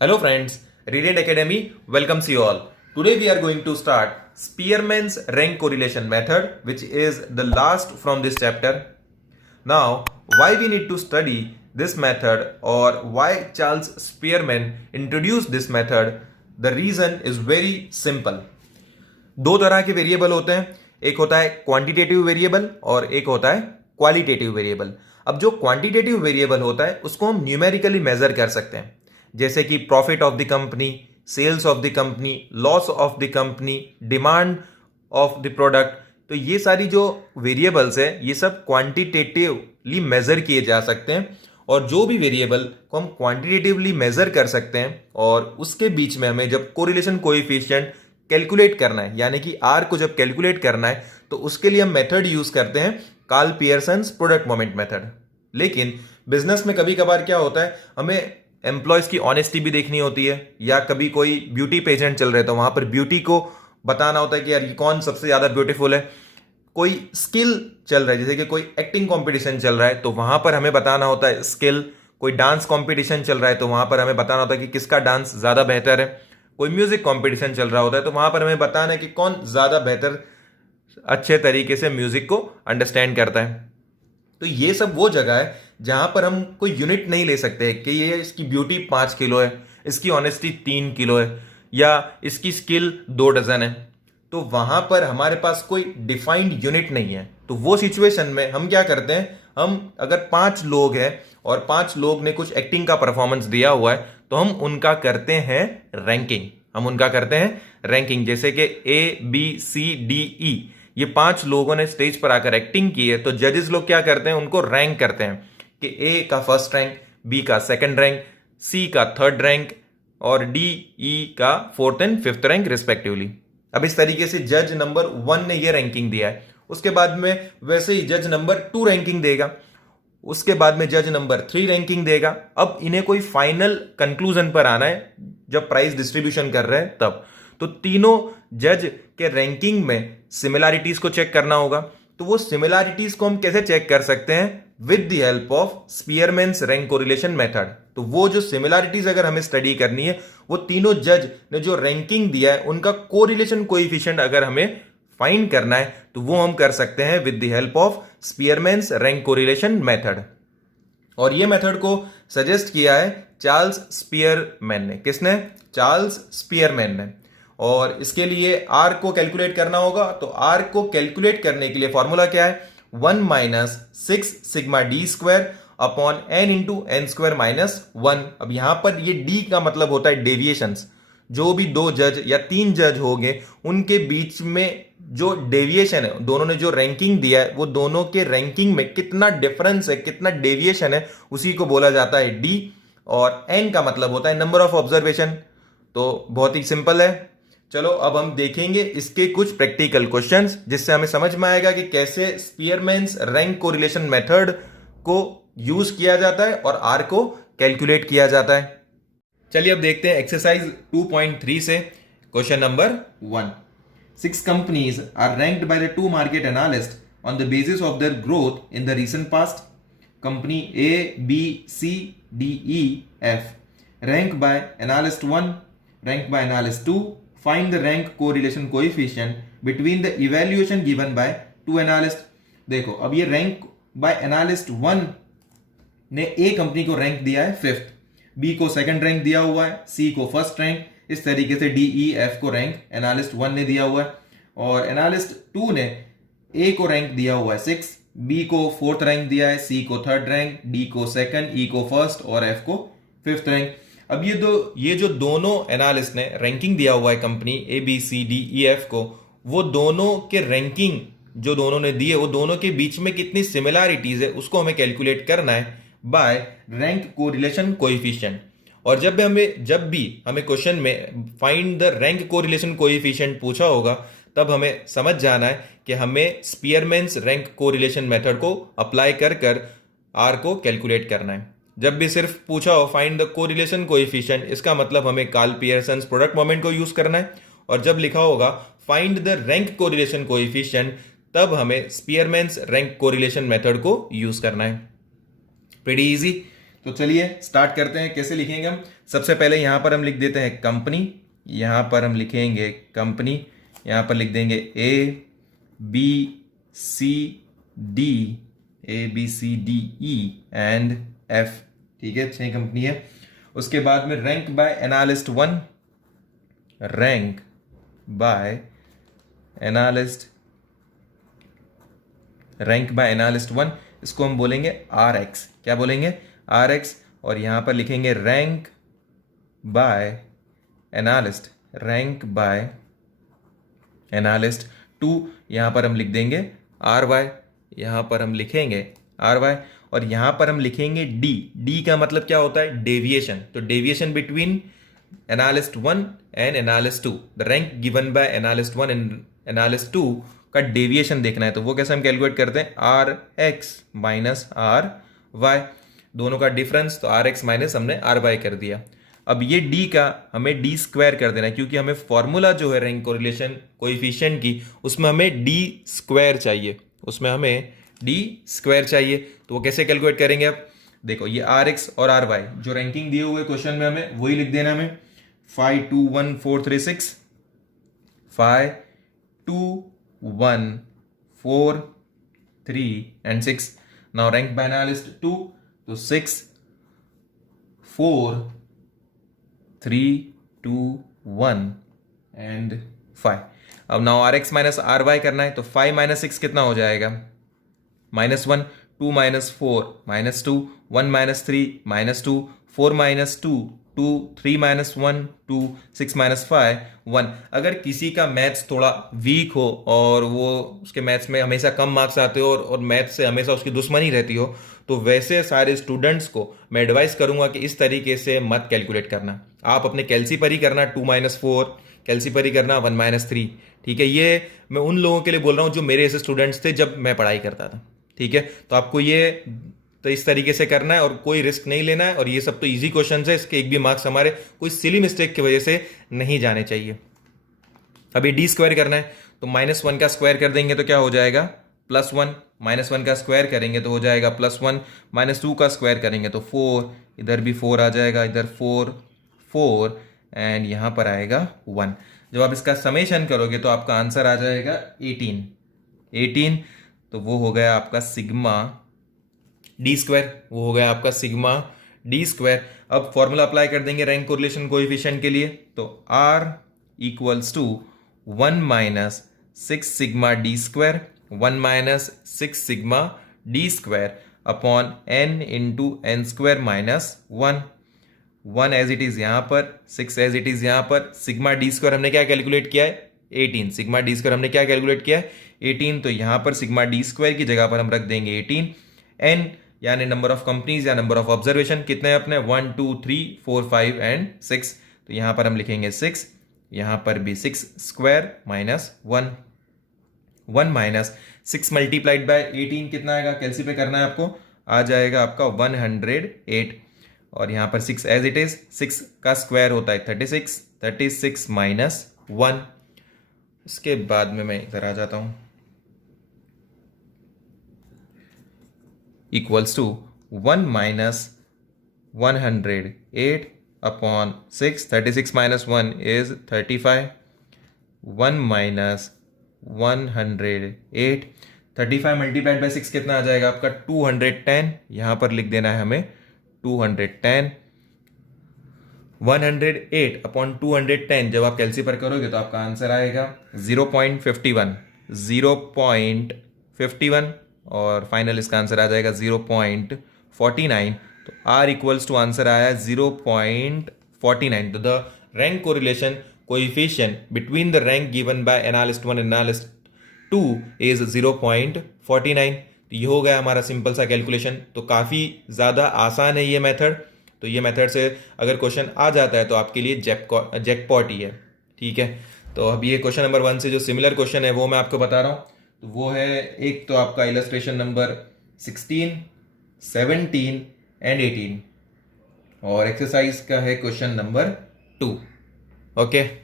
Hello friends, Radiant Academy welcomes you all. Today we are going to start Spearman's rank correlation method, which is the last from this chapter. Now, why we need to study this method or why Charles Spearman introduced this method, the reason is very simple. दो तरह के variable होते हैं, एक होता है quantitative variable और एक होता है क्वालिटेटिव वेरिएबल. अब जो क्वांटिटेटिव वेरिएबल होता है उसको हम न्यूमेरिकली मेजर कर सकते हैं, जैसे कि profit of the company, sales of the company, loss of the company, demand of the product. तो ये सारी जो वेरिएबल्स है ये सब क्वांटिटेटिवली मेजर किए जा सकते हैं. और जो भी वेरिएबल को हम क्वांटिटेटिवली मेजर कर सकते हैं और उसके बीच में हमें जब कोरिलेशन कोएफिशिएंट कैलकुलेट करना है, यानी कि आर को जब कैलकुलेट करना है, तो उसके लिए हम मेथड यूज करते हैं Karl Pearson's product moment method. लेकिन बिजनेस में कभी कभार क्या होता है, हमें एम्प्लॉयज की ऑनेस्टी भी देखनी होती है, या कभी कोई ब्यूटी पेजेंट चल रहे तो वहां पर ब्यूटी को बताना होता है कि यार ये कौन सबसे ज्यादा ब्यूटीफुल है. कोई स्किल चल रहा है, जैसे कि कोई एक्टिंग कंपटीशन चल रहा है तो वहां पर हमें बताना होता है स्किल. कोई डांस कंपटीशन चल रहा है तो वहां पर हमें बताना होता है कि किसका डांस ज्यादा बेहतर है. कोई म्यूजिक कंपटीशन चल रहा होता है तो वहां पर हमें बताना है कि कौन ज्यादा बेहतर अच्छे तरीके से म्यूजिक को अंडरस्टैंड करता है. तो ये सब वो जगह है जहां पर हम कोई यूनिट नहीं ले सकते कि ये इसकी ब्यूटी 5 किलो है, इसकी ऑनेस्टी 3 किलो है, या इसकी स्किल 2 डजन है. तो वहां पर हमारे पास कोई डिफाइंड यूनिट नहीं है. तो वो सिचुएशन में हम क्या करते हैं, हम अगर 5 लोग हैं और 5 लोग ने कुछ एक्टिंग का परफॉर्मेंस दिया हुआ है तो हम उनका करते हैं रैंकिंग. जैसे कि ABCDE ये 5 लोगों ने स्टेज पर आकर एक्टिंग की है, तो जजेस लोग क्या करते हैं, उनको रैंक करते हैं कि A का फर्स्ट रैंक, B का सेकंड रैंक, C का थर्ड रैंक और DE का fourth and fifth rank respectively. अब इस तरीके से जज नंबर 1 ने ये रैंकिंग दिया है. उसके बाद में वैसे ही जज नंबर 2 रैंकिंग देगा, उसके बाद में जज नंबर 3 रैंकिंग देगा. अब इन्हें कोई फाइनल कंक्लूजन पर आना है जब प्राइस डिस्ट्रीब्यूशन कर रहे हैं तब. तो तीनों जज के रैंकिंग में सिमिलैरिटीज को चेक करना होगा. तो वो सिमिलैरिटीज को हम कैसे चेक कर सकते हैं, with the help of स्पीयरमैन्स rank correlation method. तो वो जो सिमिलैरिटीज अगर हमें स्टडी करनी है, वो तीनों जज ने जो रैंकिंग दिया है उनका कोरिलेशन कोएफिशिएंट अगर हमें फाइंड करना है तो वो हम कर सकते हैं with the help of स्पीयरमैन्स rank correlation method. और ये मेथड को सजेस्ट किया है चार्ल्स स्पीयरमैन ने. किसने? चार्ल्स स्पीयरमैन ने. और इसके लिए आर को कैलकुलेट करना होगा. तो आर को कैलकुलेट करने के लिए फॉर्मूला क्या है, 1 minus 6 sigma D square upon N into N square minus 1. अब यहां पर ये डी का मतलब होता है डेविएशंस. जो भी 2 जज या 3 जज होंगे उनके बीच में जो डेविएशन है, दोनों ने जो रैंकिंग दिया है वो दोनों के रैंकिंग में कितना डिफरेंस है, कितना डेविएशन है, उसी को बोला जाता है डी. और एन का मतलब होता है नंबर ऑफ ऑब्जर्वेशन. तो बहुत ही सिंपल है. चलो अब हम देखेंगे इसके कुछ प्रैक्टिकल क्वेश्चंस, जिससे हमें समझ में आएगा कि कैसे स्पीयरमैन्स रैंक कोरिलेशन मेथड को यूज किया जाता है और आर को कैलकुलेट किया जाता है. चलिए अब देखते हैं एक्सरसाइज 2.3 से question number 1. 6 companies are ranked by the 2 market analysts on the basis of their growth in the recent past. Company A, B, C, D, E, F. Ranked by analyst 1, ranked by analyst 2. Find the rank correlation coefficient between the evaluation given by 2 analysts. देखो अब ये rank by analyst 1 ने ए company को rank दिया है 5th, B को second rank दिया हुआ है, सी को फर्स्ट रैंक. इस तरीके से डी ई एफ को रैंक एनालिस्ट 1 ने दिया हुआ है. और एनालिस्ट 2 ने ए को रैंक दिया हुआ है 6, बी को फोर्थ रैंक दिया है, सी को थर्ड रैंक, डी को सेकंड, ई को फर्स्ट और एफ को फिफ्थ रैंक. अब ये जो दोनों एनालिस्ट ने रैंकिंग दिया हुआ है company A B C D E F को, वो दोनों के रैंकिंग जो दोनों ने दी है वो दोनों के बीच में कितनी सिमिलैरिटीज है उसको हमें कैलकुलेट करना है बाय रैंक कोरिलेशन कोएफिशिएंट. और जब भी हमें क्वेश्चन में find the rank correlation coefficient पूछा होगा, तब हमें समझ जाना है कि हमें स्पीयरमैन्स रैंक कोरिलेशन मेथड को अप्लाई कर आर को कैलकुलेट करना है. जब भी सिर्फ पूछा हो फाइंड द कोरिलेशन कोएफिशिएंट, इसका मतलब हमें कार्ल पियर्सन्स प्रोडक्ट मोमेंट को यूज करना है. और जब लिखा होगा find the rank correlation coefficient, तब हमें स्पीयरमैन्स रैंक कोरिलेशन मेथड को यूज करना है. Pretty easy. तो चलिए स्टार्ट करते हैं. कैसे लिखेंगे हम, सबसे पहले यहाँ पर हम लिख देते हैं कंपनी, यहाँ पर हम लिखेंगे कंपनी, यहाँ पर लिख देंगे ABCDE एंड F। ठीक है, 6 कंपनी है। उसके बाद में rank by analyst 1, rank by analyst 1, इसको हम बोलेंगे RX। क्या बोलेंगे? RX। और यहां पर लिखेंगे रैंक बाय एनालिस्ट 2, यहां पर हम लिख देंगे RY, यहां पर हम लिखेंगे RY। और यहां पर हम लिखेंगे D का मतलब क्या होता है? डेविएशन। तो deviation between analyst 1 and analyst 2, the rank given by analyst 1 and analyst 2 का डेविएशन देखना है। तो वो कैसे हम कैलकुलेट करते हैं? RX माइनस RY, दोनों का डिफरेंस, तो RX माइनस हमने RY कर दिया। अब ये D का हमें D स्क्वायर कर देना है, क्योंकि हमें फॉर्मूला जो है रैंक कोरिलेशन कोएफिशिएंट की, उसमें हमें D स्क्वायर चाहिए, तो वो कैसे कैलकुलेट करेंगे? अब देखो, ये RX और RY जो रैंकिंग दिए हुए क्वेश्चन में हमें वही लिख देना। हमें 5 2 1 4 3 6, 5 2 1 4 3 and 6। Now rank by analyst 2, तो 6 4 3 2 1 and 5। अब नाउ RX माइनस RY करना है, तो 5 माइनस 6 कितना हो जाएगा? -1, 2 minus 4 -2, 1 minus 3 -2, 4 minus 2 2, 3 minus 1 2, 6 minus 5 1। अगर किसी का मैथ्स थोड़ा वीक हो और वो उसके मैथ्स में हमेशा कम मार्क्स आते हो और मैथ्स से हमेशा उसकी दुश्मनी रहती हो, तो वैसे सारे स्टूडेंट्स को मैं एडवाइस करूंगा कि इस तरीके से मत कैलकुलेट करना। आप अपने कैलसी पर ही करना, 2 माइनस 4, कैलसी पर ही करना 1 माइनस 3। ठीक है, ये मैं उन लोगों के लिए बोल रहा हूँ जो मेरे ऐसे स्टूडेंट्स थे जब मैं पढ़ाई करता था। ठीक है, तो आपको ये तो इस तरीके से करना है और कोई रिस्क नहीं लेना है। और ये सब तो इजी क्वेश्चन है, इसके एक भी मार्क्स हमारे कोई सिली मिस्टेक की वजह से नहीं जाने चाहिए। अभी D स्क्वायर करना है, तो -1 का स्क्वायर कर देंगे तो क्या हो जाएगा? +1। -1 का स्क्वायर करेंगे तो हो जाएगा +1, -2 का स्क्वायर करेंगे तो 4, इधर भी 4 आ जाएगा, इधर 4 एंड यहां पर आएगा 1। जब आप इसका समेशन करोगे तो आपका आंसर आ जाएगा 18। तो वो हो गया आपका सिग्मा D स्क्वायर। अब फॉर्मूला अप्लाई कर देंगे रैंक कोरिलेशन कोएफिशिएंट के लिए, तो R equals to 1 minus 6 sigma D square, 1 minus 6 sigma D square upon n into n square minus 1 as it is यहाँ पर, 6 एज इट इज यहाँ पर। सिग्मा D स्क्वायर हमने क्या कैलकुलेट किया है? 18। सिग्मा D स्क्वायर हमने क्या कैलकुलेट किया है? 18। तो यहाँ पर सिग्मा D स्क्वायर की जगह पर हम रख देंगे 18। n यानी नंबर ऑफ कंपनीज या नंबर ऑफ ऑब्जर्वेशन कितने हैं अपने? 1 2 3 4 5 एंड 6। तो यहाँ पर हम लिखेंगे 6, यहाँ पर भी 6 square minus 1 minus 6 multiplied by 18 कितना आएगा? कैलसी पे करना है आपको, आ जाएगा आपका 108। और यहाँ पर 6 एज इट इज, 6 का स्क्वायर होता है 36 माइनस 1। इसके बाद में मैं इधर आ जाता हूँ, equals to 1 minus 108 upon 6, 36 minus 1 is 35, 1 minus 108, 35 multiplied by 6 कितना आ जाएगा आपका? 210। यहाँ पर लिख देना है हमें 210। 108 अपॉन 210 जब आप कैलसी पर करोगे तो आपका आंसर आएगा 0.51 और फाइनल इसका आंसर आ जाएगा 0.49। तो R इक्वल्स टू आंसर आया 0.49। तो the rank correlation coefficient between the rank given by analyst 1 and analyst 2 is 0.49। तो ये हो गया हमारा सिंपल सा कैलकुलेशन। तो काफ़ी ज़्यादा आसान है ये मेथड। तो ये मेथड से अगर क्वेश्चन आ जाता है तो आपके लिए जैकपॉट ही है। ठीक है, तो अब ये क्वेश्चन नंबर 1 से जो सिमिलर क्वेश्चन है वो मैं आपको बता रहा हूँ। तो वो है, एक तो आपका इलस्ट्रेशन नंबर 16, 17 एंड 18 और एक्सरसाइज का है क्वेश्चन नंबर 2। ओके।